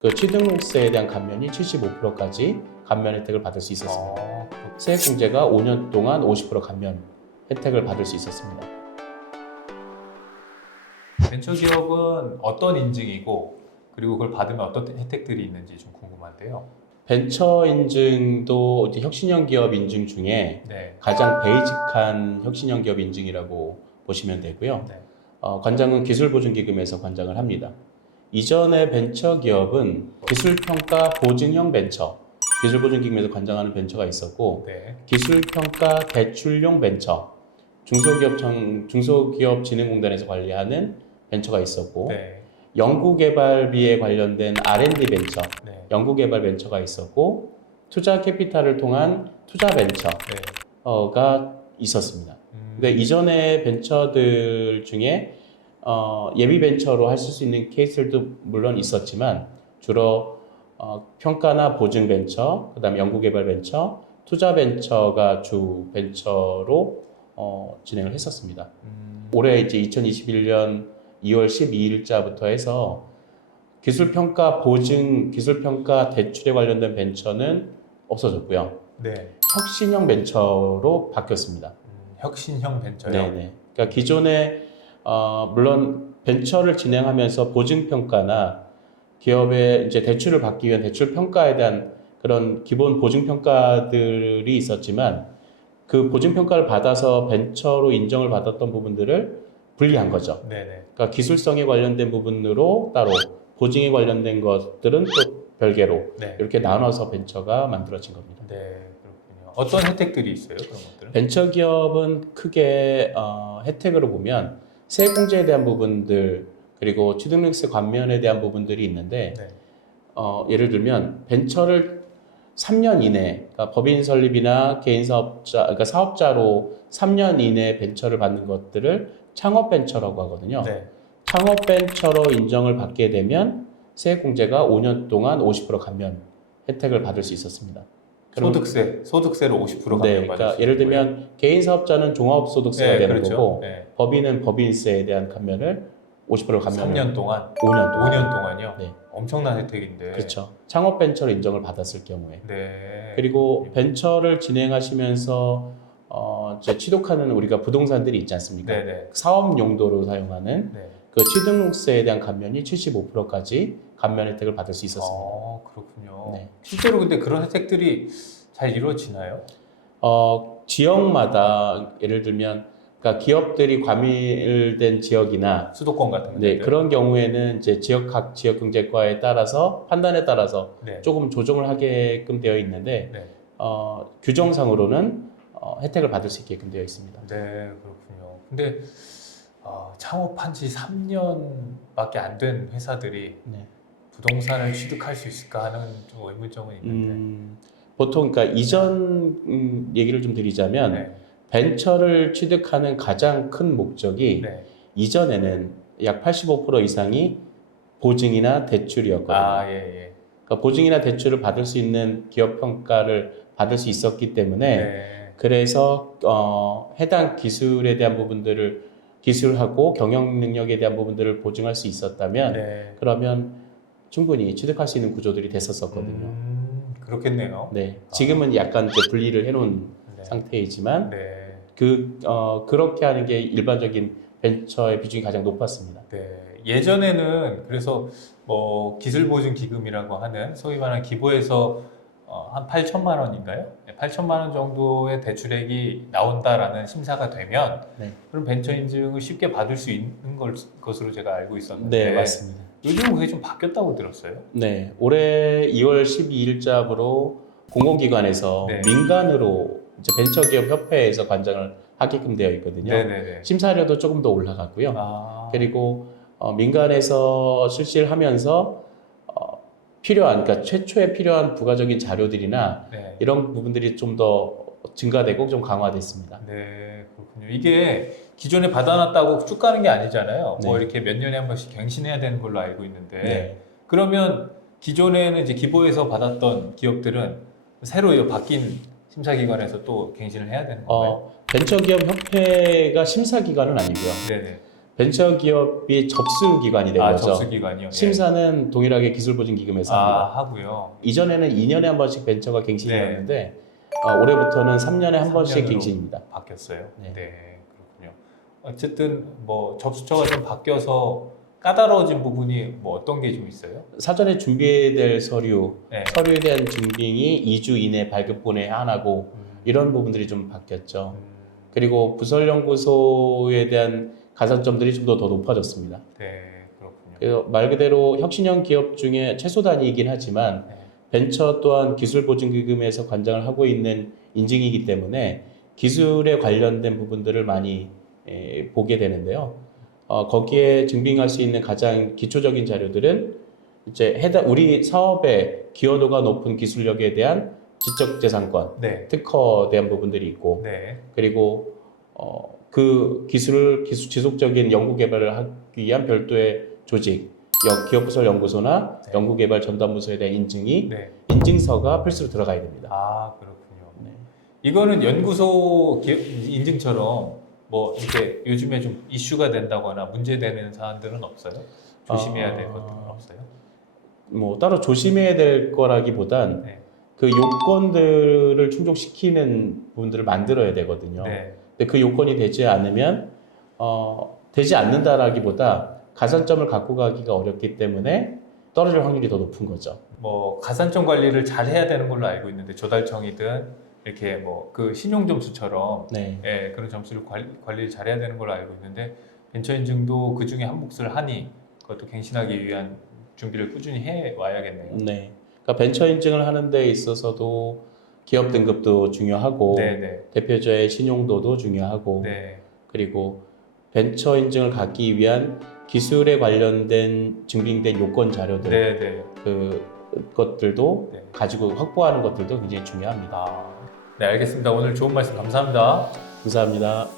그 취등록세에 대한 감면이 75%까지 감면 혜택을 받을 수 있었습니다. 세액공제가 5년 동안 50% 감면 혜택을 받을 수 있었습니다. 벤처기업은 어떤 인증이고 그리고 그걸 받으면 어떤 혜택들이 있는지 좀 궁금한데요. 벤처 인증도 이제 혁신형 기업 인증 중에 네. 가장 베이직한 혁신형 기업 인증이라고 보시면 되고요. 네. 관장은 기술보증기금에서 관장을 합니다. 이전에 벤처 기업은 기술평가 보증형 벤처, 기술보증기금에서 관장하는 벤처가 있었고, 네. 기술평가 대출용 벤처, 중소기업진흥공단에서 관리하는 벤처가 있었고, 네. 연구개발비에 관련된 R&D 벤처, 네. 연구개발 벤처가 있었고, 투자 캐피탈을 통한 투자 벤처가 있었습니다. 근데 이전의 벤처들 중에 예비 벤처로 하실 수 있는 케이스들도 물론 있었지만 주로 평가나 보증 벤처, 그다음에 연구개발 벤처, 투자 벤처가 주 벤처로 진행을 했었습니다. 올해 이제 2021년 2월 12일자부터 해서 기술평가 보증, 기술평가 대출에 관련된 벤처는 없어졌고요. 네. 혁신형 벤처로 바뀌었습니다. 혁신형 벤처요. 네네. 그러니까 기존에 물론 벤처를 진행하면서 보증 평가나 기업의 이제 대출을 받기 위한 대출 평가에 대한 그런 기본 보증 평가들이 있었지만 그 보증 평가를 받아서 벤처로 인정을 받았던 부분들을 분리한 거죠. 네네. 그러니까 기술성에 관련된 부분으로 따로, 보증에 관련된 것들은 또 별개로 네. 이렇게 나눠서 벤처가 만들어진 겁니다. 네, 그렇군요. 어떤 혜택들이 있어요, 그런 것들은? 벤처 기업은 크게 혜택으로 보면 세액공제에 대한 부분들, 그리고 취등록세 감면에 대한 부분들이 있는데 네. 예를 들면 벤처를 3년 이내, 그러니까 법인 설립이나 개인 사업자, 그러니까 사업자로 3년 이내 벤처를 받는 것들을 창업 벤처라고 하거든요. 네. 창업 벤처로 인정을 받게 되면 세액공제가 5년 동안 50% 감면 혜택을 받을 수 있었습니다. 소득세로 50% 감면 네, 받을 그러니까 수 예를 있는 거예요? 들면 개인 사업자는 종합소득세가 네, 되는 그렇죠. 거고 네. 법인은 법인세에 대한 감면을 50% 감면을 3년 동안, 5년 동안 5년 동안요? 네. 엄청난 혜택인데. 그렇죠. 창업 벤처로 인정을 받았을 경우에. 네. 그리고 벤처를 진행하시면서 이제 취득하는 우리가 부동산들이 있지 않습니까? 네네. 사업 용도로 사용하는 네. 그 취등록세에 대한 감면이 75%까지 감면 혜택을 받을 수 있었습니다. 그렇군요. 네. 실제로 근데 그런 혜택들이 잘 이루어지나요? 지역마다 예를 들면 그러니까 기업들이 과밀된 지역이나 수도권 같은 네, 데들? 그런 경우에는 이제 각 지역 경제과에 따라서 판단에 따라서 네. 조금 조정을 하게끔 되어 있는데 네. 규정상으로는 혜택을 받을 수 있게끔 되어 있습니다. 네, 그렇군요. 근데 창업한 지 3년밖에 안 된 회사들이 네. 부동산을 취득할 수 있을까 하는 좀 의문점은 있는데. 보통 그러니까 이전 얘기를 좀 드리자면 네. 벤처를 취득하는 가장 큰 목적이 네. 이전에는 약 85% 이상이 보증이나 대출이었거든요. 예, 예. 그러니까 보증이나 대출을 받을 수 있는 기업 평가를 받을 수 있었기 때문에 네. 그래서 해당 기술에 대한 부분들을 기술하고 경영 능력에 대한 부분들을 보증할 수 있었다면 네. 그러면 충분히 취득할 수 있는 구조들이 됐었거든요. 그렇겠네요. 네, 지금은 약간 이제 분리를 해놓은 네. 상태이지만 네. 그렇게 하는 게 일반적인 벤처의 비중이 가장 높았습니다. 네. 예전에는 그래서 뭐 기술보증 기금이라고 하는 소위 말하는 기부에서 한 8천만 원인가요? 8천만 원 정도의 대출액이 나온다라는 심사가 되면 네. 그럼 벤처 인증을 쉽게 받을 수 있는 것으로 제가 알고 있었는데 네, 맞습니다. 요즘은 그게 좀 바뀌었다고 들었어요. 네, 올해 2월 12일자로 공공기관에서 네. 민간으로 이제 벤처기업 협회에서 관장을 하게끔 되어 있거든요. 네네네. 심사료도 조금 더 올라갔고요. 그리고 민간에서 실시를 하면서 필요한, 그러니까 최초에 필요한 부가적인 자료들이나 네. 이런 부분들이 좀 더 증가되고 좀 강화됐습니다. 네, 그렇군요. 이게 기존에 받아놨다고 쭉 가는 게 아니잖아요. 네. 뭐 이렇게 몇 년에 한 번씩 갱신해야 되는 걸로 알고 있는데 네. 그러면 기존에는 이제 기부에서 받았던 기업들은 새로 이 바뀐 심사기관에서 또 갱신을 해야 되는 건가요? 벤처기업 협회가 심사기관은 아니고요. 네네. 벤처 기업이 접수 기관이 된 거죠. 접수 기관이요. 예. 심사는 동일하게 기술보증기금에서 합니다. 하고요. 이전에는 2년에 한 번씩 벤처가 갱신이었는데 올해부터는 3년에 한 번씩 3년으로 갱신입니다. 바뀌었어요. 네. 그렇군요. 어쨌든 뭐 접수처가 좀 바뀌어서 까다로워진 부분이 뭐 어떤 게 좀 있어요? 사전에 준비해야 될 서류, 네. 서류에 대한 증빙이 2주 이내 발급 본회에 하나고 이런 부분들이 좀 바뀌었죠. 그리고 부설연구소에 대한 가산점들이 좀 더 높아졌습니다. 네, 그렇군요. 그래서 말 그대로 혁신형 기업 중에 최소 단위이긴 하지만 네. 벤처 또한 기술보증기금에서 관장을 하고 있는 인증이기 때문에 기술에 관련된 부분들을 많이 보게 되는데요. 거기에 증빙할 수 있는 가장 기초적인 자료들은 이제 우리 사업의 기여도가 높은 기술력에 대한 지적재산권, 네. 특허에 대한 부분들이 있고, 네. 그리고 그 기술을 지속적인 연구 개발을 하기 위한 별도의 조직, 기업부설연구소나 네. 연구개발 전담부서에 대한 인증이 네. 인증서가 필수로 들어가야 됩니다. 그렇군요. 네. 이거는 연구소 인증처럼 뭐 이렇게 요즘에 좀 이슈가 된다거나 문제되는 사안들은 없어요? 조심해야 될 것들은 없어요? 뭐 따로 조심해야 될 거라기보단 네. 그 요건들을 충족시키는 부분들을 만들어야 되거든요. 네. 근데 그 요건이 되지 않으면 되지 않는다라기보다 가산점을 갖고 가기가 어렵기 때문에 떨어질 확률이 더 높은 거죠. 뭐 가산점 관리를 잘 해야 되는 걸로 알고 있는데 조달청이든 이렇게 뭐 그 신용 점수처럼 네. 예, 그런 점수를 관리를 잘 해야 되는 걸로 알고 있는데 벤처 인증도 그 중에 한 몫을 하니 그것도 갱신하기 위한 준비를 꾸준히 해 와야겠네요. 네. 그러니까 벤처 인증을 하는 데 있어서도 기업 등급도 중요하고 네. 대표자의 신용도도 중요하고 네. 그리고 벤처 인증을 갖기 위한 기술에 관련된 증빙된 요건 자료들 네. 그것들도 네. 가지고 확보하는 것들도 굉장히 중요합니다. 네, 알겠습니다. 오늘 좋은 말씀 감사합니다. 감사합니다.